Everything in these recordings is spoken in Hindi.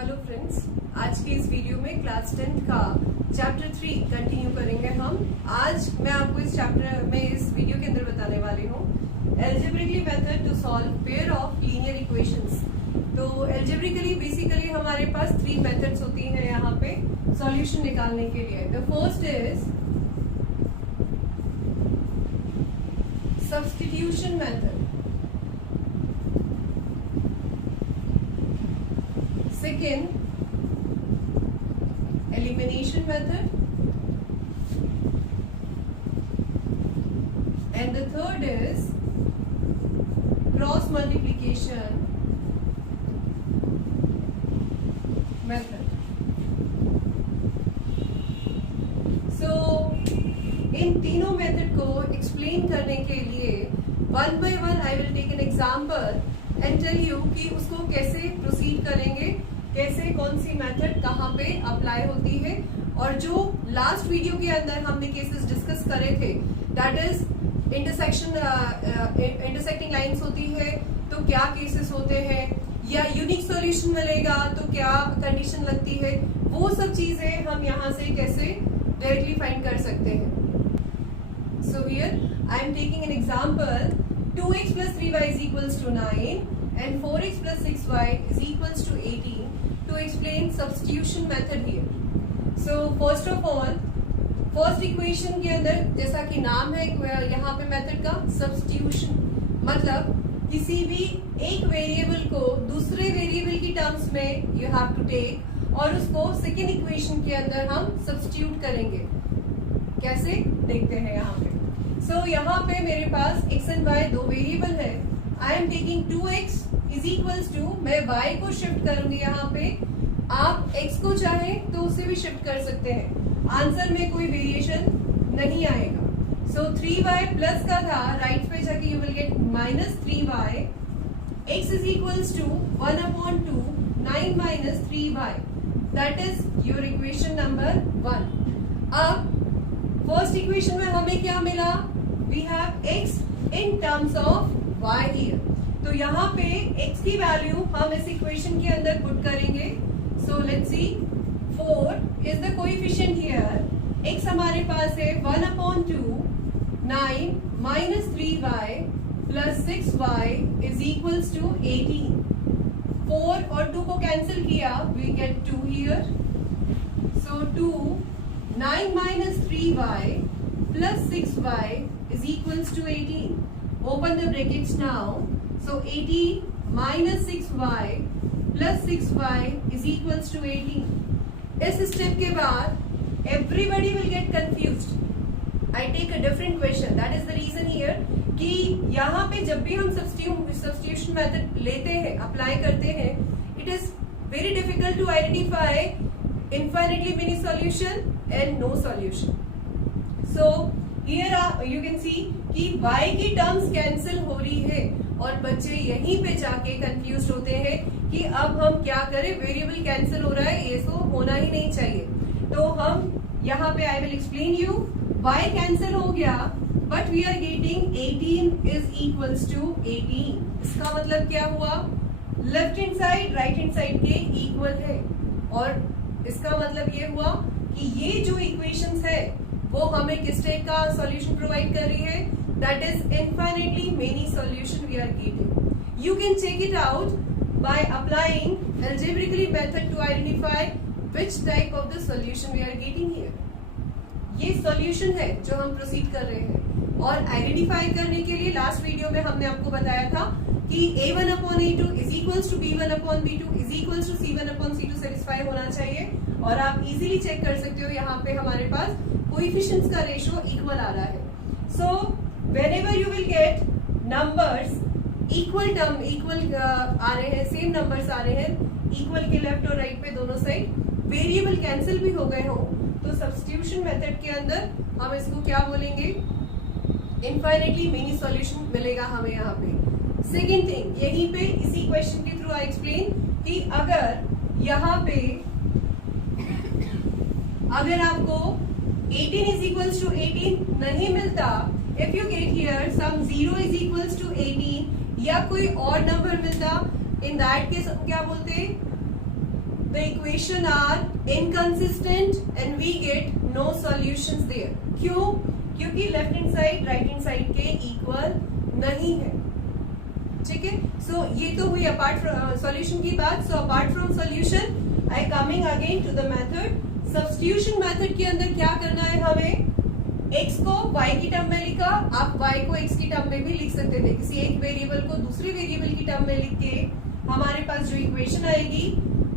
हेलो फ्रेंड्स, आज के इस वीडियो में क्लास 10 का चैप्टर 3 कंटिन्यू करेंगे हम। आज मैं आपको इस चैप्टर में इस वीडियो के अंदर बताने वाली हूँ algebraically method to solve pair of linear equations. तो एल्जेब्रिकली बेसिकली हमारे पास 3 मेथड्स होती हैं यहाँ पे सॉल्यूशन निकालने के लिए। The first is substitution method, second elimination method, and the third is cross multiplication method. So इन तीनों मेथड को एक्सप्लेन करने के लिए one by one I will take an example and tell you कि उसको कैसे प्रोसीड करेंगे, कैसे कौन सी मेथड कहाँ पे अप्लाई होती है। और जो लास्ट वीडियो के अंदर हमने केसेस डिस्कस करे थे, दैट इज इंटरसेक्टिंग लाइंस होती है तो क्या केसेस होते हैं, या यूनिक सॉल्यूशन मिलेगा तो क्या कंडीशन लगती है, वो सब चीजें हम यहाँ से कैसे डायरेक्टली फाइंड कर सकते हैं। सो here I am taking an example 2x plus 3y is equals to 9 and 4x plus 6y is equals to 18 to explain substitution method here. So first of all, first equation के अंदर जैसा कि नाम है यहाँ पे मेथड का substitution, मतलब किसी भी एक वेरिएबल को दूसरे वेरिएबल की टर्म्स में you have to take और उसको सेकेंड इक्वेशन के अंदर हम सब्स्टिट्यूट करेंगे। कैसे देखते हैं यहाँ पे। So, यहाँ पे मेरे पास x एंड y दो वेरिएबल है। I am taking 2x is equals to, मैं y को शिफ्ट करूंगी यहाँ पे, आप x को चाहे तो उसे भी शिफ्ट कर सकते हैं, आंसर में कोई वेरिएशन नहीं आएगा। सो 3y प्लस का था, राइट पे जाके you will get minus 3y, x is equals to 1/2 9 minus 3y, that is your equation number 1। अब फर्स्ट इक्वेशन में हमें क्या मिला, we have x in terms of y here. तो यहाँ पे x की वैल्यू हम इस इक्वेशन के अंदर पुट करेंगे। So let's see, 4 is the coefficient here, x हमारे पास है 1/2 9 minus 3y plus 6y is equals to 18। 4 और 2 को कैंसिल किया, we get 2 here. So 2 9 minus 3y plus 6y is equals to 18. Open the brackets now. So 18 minus 6y plus 6y is equals to 18. इस स्टेप के बाद everybody will get confused. I take a different question. That is the reason here कि यहाँ पे जब भी हम substitution method लेते हैं, अप्लाई करते हैं, it is very difficult to identify infinitely many solution and no solution. So here you can see कि y की टर्म्स कैंसिल हो रही है और बच्चे यहीं पे जाके कंफ्यूज होते हैं कि अब हम क्या करें, वेरिएबल कैंसिल हो रहा है, ये तो होना ही नहीं चाहिए। तो हम यहाँ पे I will explain you, y cancel हो गया but we are getting 18 is equals to 18। इसका मतलब क्या हुआ, left hand side right hand side के इक्वल है, और इसका मतलब ये हुआ कि ये जो इक्वेशंस है वो हमें किस टाइप का सॉल्यूशन प्रोवाइड कर रही है, that is infinitely many solution we are getting. You can check it out by applying algebraically method to identify which type of the solution we are getting here. ये सॉल्यूशन है जो हम प्रोसीड कर रहे हैं, और आइडेंटिफाई करने के लिए लास्ट वीडियो में हमने आपको बताया था कि a1/a2 is equals to b1/b2 is equals to c1/c2 satisfy होना चाहिए। और आप इजीली चेक कर सकते हो, यहाँ पे हमारे पास कोएफिशिएंट्स का रेशियो इक्वल आ रहा है। So whenever you will get numbers equal term equal आ रहे हैं, सेम नंबर्स आ रहे हैं, इक्वल के लेफ्ट और राइट पे दोनों साइड, वेरिएबल कैंसिल भी हो गए हो, तो सब्स्टिट्यूशन मेथड के अंदर हम इसको क्या बोलेंगे, इनफाइनाइटली मेनी सॉल्यूशन मिलेगा हमें यहाँ पे। सेकेंड थिंग, यहीं पे इसी क्वेश्चन के थ्रू आई एक्सप्लेन कि अगर यहाँ पे अगर आपको 18 is equals to 18 नहीं मिलता, if you get here some 0 is equals to 18 या कोई और नंबर मिलता, इन दैट केस क्या बोलते, the equation are inconsistent and we get no solutions there. क्यों? क्योंकि left hand side right hand side के इक्वल नहीं है. ठीक है. सो ये तो हुई अपार्ट फ्रॉम सॉल्यूशन की बात. So apart from solution I coming again to the method. Substitution method के अंदर क्या करना है हमें? x को y की टर्म में लिखा, आप y को x की टर्म में भी लिख सकते थे. किसी एक वेरिएबल को दूसरे वेरिएबल की टर्म में लिख के हमारे पास जो इक्वेशन आएगी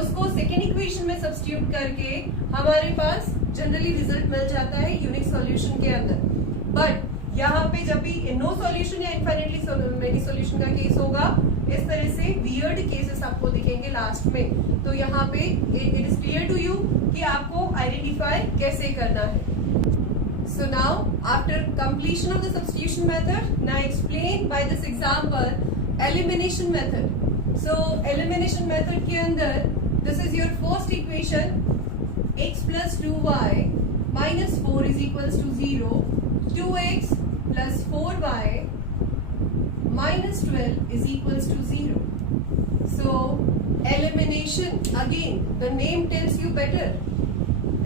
उसको सेकेंड इक्वेशन में सब्स्टिट्यूट करके हमारे पास जनरली रिजल्ट मिल जाता है यूनिक सॉल्यूशन के अंदर. बट यहाँ पे जब भी नो सॉल्यूशन या इनफाइनाइटली मेनी सॉल्यूशन का केस होगा, इस तरह से वियर्ड केसेस आपको दिखेंगे लास्ट में. तो यहाँ पे it is clear to you कि आपको आइडेंटिफाई कैसे करना है. So now, after completion of the substitution method, now explain by this example elimination method. So elimination method के अंदर this is your first equation, x plus 2y minus 4 is equals to 0. 2x plus 4y minus 12 is equals to 0. So elimination, again the name tells you better.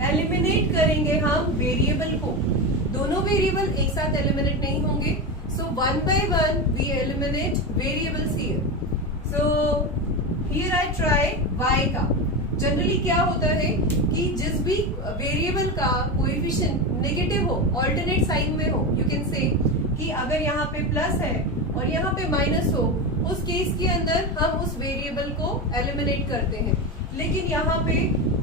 Eliminate करेंगे हम वेरिएबल को. दोनों वेरिएबल एक साथ एलिमिनेट नहीं होंगे. So one by one we eliminate variables here. So here I try y का. जनरली क्या होता है कि जिस भी वेरिएबल का कोएफिशिएंट नेगेटिव हो, ऑल्टरनेट साइन में हो, यू कैन से कि अगर यहाँ पे प्लस है और यहाँ पे माइनस हो, उस केस के अंदर हम उस वेरिएबल को एलिमिनेट करते हैं. लेकिन यहाँ पे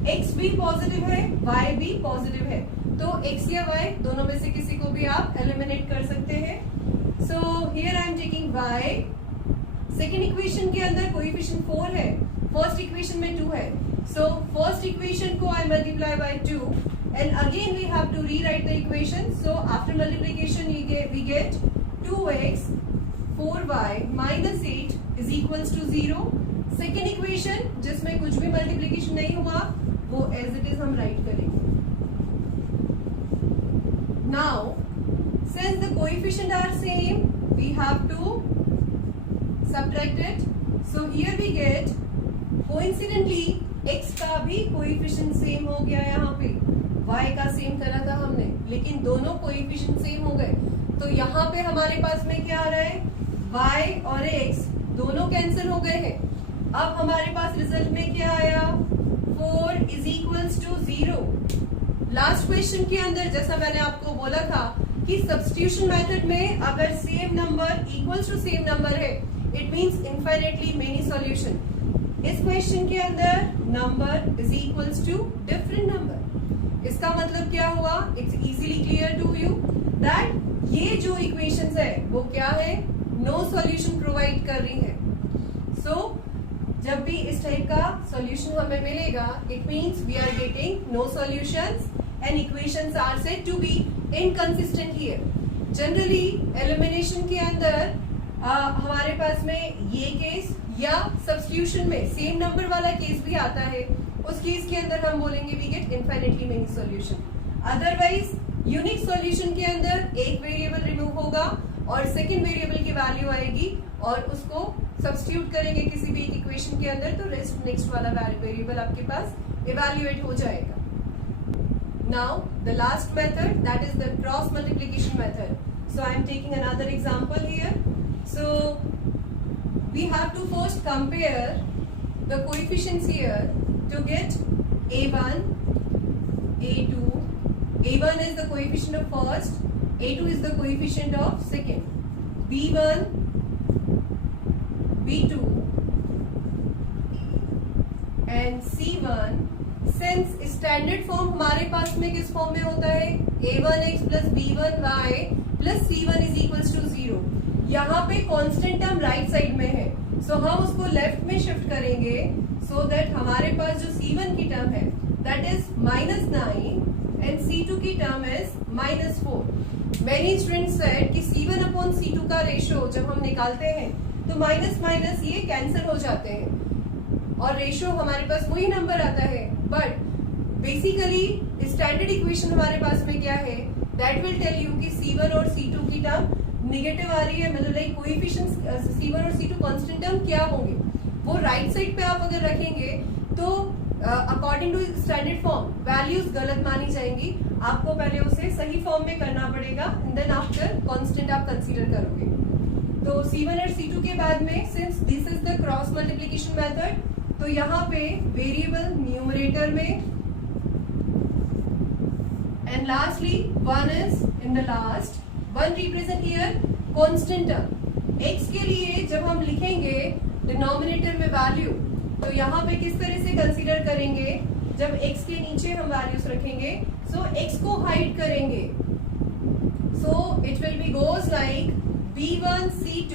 x भी पॉजिटिव है, y भी पॉजिटिव है, तो x या y दोनों में से किसी को भी आप एलिमिनेट कर सकते हैं. सो here I am taking y. Second equation के अंदर कोएफिशिएंट 4 है, फर्स्ट इक्वेशन में 2 है. सो फर्स्ट इक्वेशन को I multiply by 2 and again we have to rewrite the equation. So after multiplication we get 2x 4y minus 8 is equals to 0. Second equation जिसमें कुछ भी मल्टीप्लिकेशन नहीं हुआ वो एज इट इज हम राइट करेंगे. Now since the coefficient are same we have to subtract it. So here we get coincidentally x का भी कोएफिशिएंट सेम हो गया. यहाँ पे y का सेम करा था हमने, लेकिन दोनों कोएफिशिएंट सेम हो गए. तो यहाँ पे हमारे पास में क्या आ रहा है? y और x दोनों कैंसिल हो गए हैं. अब हमारे पास रिजल्ट में क्या आया? 4 is equals to 0. Last question के अंदर जैसा मैंने आपको बोला था कि सब्स्टिट्यूशन मेथड में अगर same number equals to same number है, it means infinitely many solution. इस क्वेश्चन के अंदर number is equals to different number. इसका मतलब क्या हुआ? It's easily clear to you that ये जो इक्वेशंस है वो क्या है? नो सॉल्यूशन प्रोवाइड कर रही है. सो जब भी इस टाइप का सॉल्यूशन हमें मिलेगा, it means we are getting no solutions and equations are said to be inconsistent here. Generally elimination के अंदर हमारे पास में ये केस या सब्स्टिट्यूशन में सेम नंबर वाला केस भी आता है. उस केस के अंदर हम बोलेंगे we get infinitely many solution. Otherwise unique solution के अंदर एक वेरिएबल रिमूव होगा और सेकेंड वेरिएबल की वैल्यू आएगी और उसको सब्स्टिट्यूट करेंगे किसी भी एक इक्वेशन के अंदर, तो रेस्ट नेक्स्ट वाला वेरिएबल आपके पास इवैल्यूएट हो जाएगा. Now the last method that is the cross multiplication method. So I am taking another example here. So we have to first compare the coefficients here to get a1 a2. a1 is the coefficient of first, a2 is the coefficient of second, b1 b2 and c1. Since standard form हमारे पास में किस फॉर्म में होता है? a1x plus b1y plus c1 is equals to 0. यहाँ पे कांस्टेंट टर्म राइट साइड में है, सो हम उसको लेफ्ट में शिफ्ट करेंगे सो दैट हमारे पास जो c1 की टर्म है दैट इज -9 एंड c2 की term is -4. Many students said कि c1 अपॉन c2 का रेशियो जब हम निकालते हैं तो माइनस माइनस ये कैंसिल हो जाते हैं और रेशियो हमारे पास वही नंबर आता है. बट बेसिकली स्टैंडर्ड इक्वेशन हमारे पास में क्या है? दैट विल टेल यू कि c1 और c2 की टर्म निगेटिव आ रही है, मतलब लाइक कोएफिशिएंट्स c1 और c2 कांस्टेंट टर्म क्या होंगे वो राइट साइड पे आप अगर रखेंगे तो according to standard form values गलत मानी जाएंगी, आपको पहले उसे सही फॉर्म में करना पड़ेगा एंड देन आफ्टर कांस्टेंट आप कंसीडर करोगे। तो C1 और C2 के बाद में since this is the cross multiplication method, तो यहाँ पे वेरिएबल न्यूमरेटर में and lastly 1 is in the last, 1 represent here constant term. x के लिए जब हम लिखेंगे डिनोमिनेटर में वैल्यू, तो यहाँ पे किस तरह से कंसीडर करेंगे, जब x के नीचे हम वैल्यूज रखेंगे सो x को हाइड करेंगे, so it will be goes like B1 C2।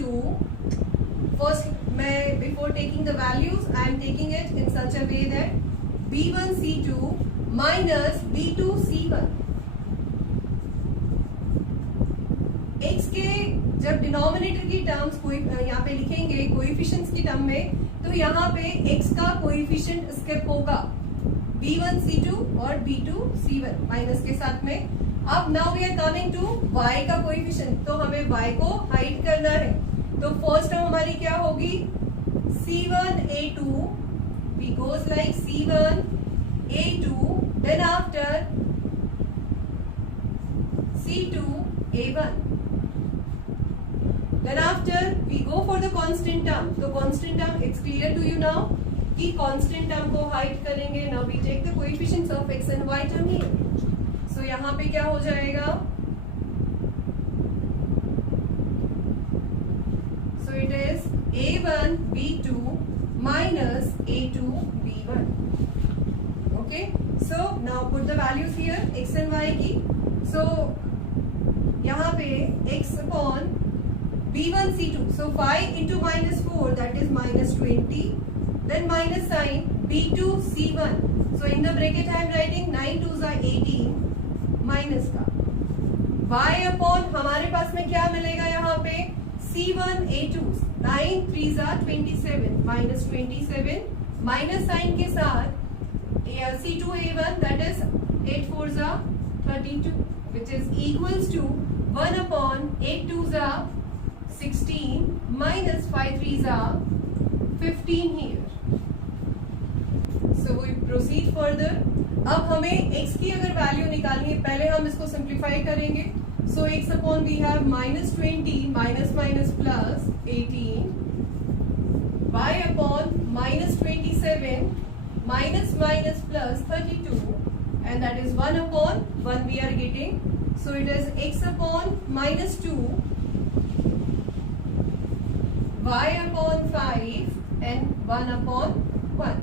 First मैं before taking the values I am taking it in such a way that B1 C2 minus B2 C1। x के जब डिनोमिनेटर की टर्म्स कोई यहाँ पे लिखेंगे कोएफिशिएंट्स की टर्म में, तो यहाँ पे x का कोएफिशिएंट स्किप होगा B1 C2 और B2 C1 माइनस के साथ में। अब now we are coming to y का कोएफिशिएंट, तो हमें y को हाइड करना है। तो फर्स्ट टर्म हमारी क्या होगी C1 A2, we goes like C1 A2, then after C2 A1, then after we go for the constant term। तो constant term it's clear to you now कि constant term को हाइड करेंगे। now we take the coefficients of x and y term here, so यहाँ पे क्या हो जाएगा, so it is A1 B2 minus A2 B1। okay, so now put the values here x and y की, so यहाँ पे x upon B1 C2, so 5 into minus 4 that is minus 20, then minus sign B2 C1, so in the bracket I am writing 9 2s are 18 minus का y upon हमारे पास में क्या मिलेगा यहाँ पे C1 A2, 9 3s are 27 minus 27 minus sign के साथ C2 A1 that is 8 4s are 32 which is equals to 1 upon 8 2s are 16 minus 5 3s are 15 here। So we proceed further। अब हमें x की अगर वैल्यू निकालनी है, पहले हम इसको सिंप्लीफाई करेंगे। So x upon we have minus 20 minus minus plus 18, y upon minus 27 minus minus plus 32, and that is 1 upon 1 we are getting, so it is x upon minus 2, y upon 5 and 1 upon 1.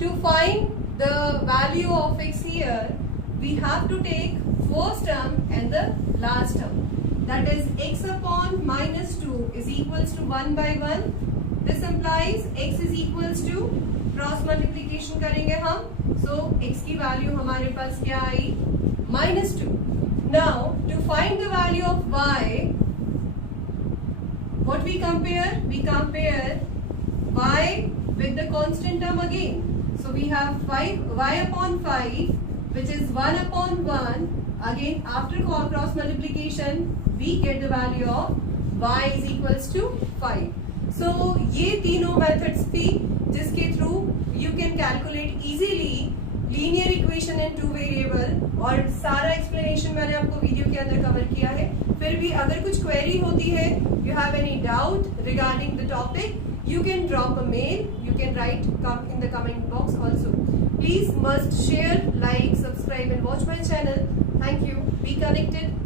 To find the value of x here, we have to take first term and the last term. That is x upon minus 2 is equals to 1 by 1. This implies x is equals to cross multiplication करेंगे हम, so x की वैल्यू हमारे पास क्या आई -2. Now to find the value of y, what we compare? We compare y with the constant term again. So we have 5 y upon 5 which is 1 upon 1. Again after cross multiplication we get the value of y is equals to 5. So ये तीनों methods थी जिसके through you can calculate easily linear equation in 2 variable, और सारा explanation मैंने आपको वीडियो के अंदर कवर किया है। फिर भी अगर कुछ query होती है, you have any doubt regarding the topic, you can drop a mail, you can write in the comment box also. Please must share, like, subscribe and watch my channel. Thank you. Be connected.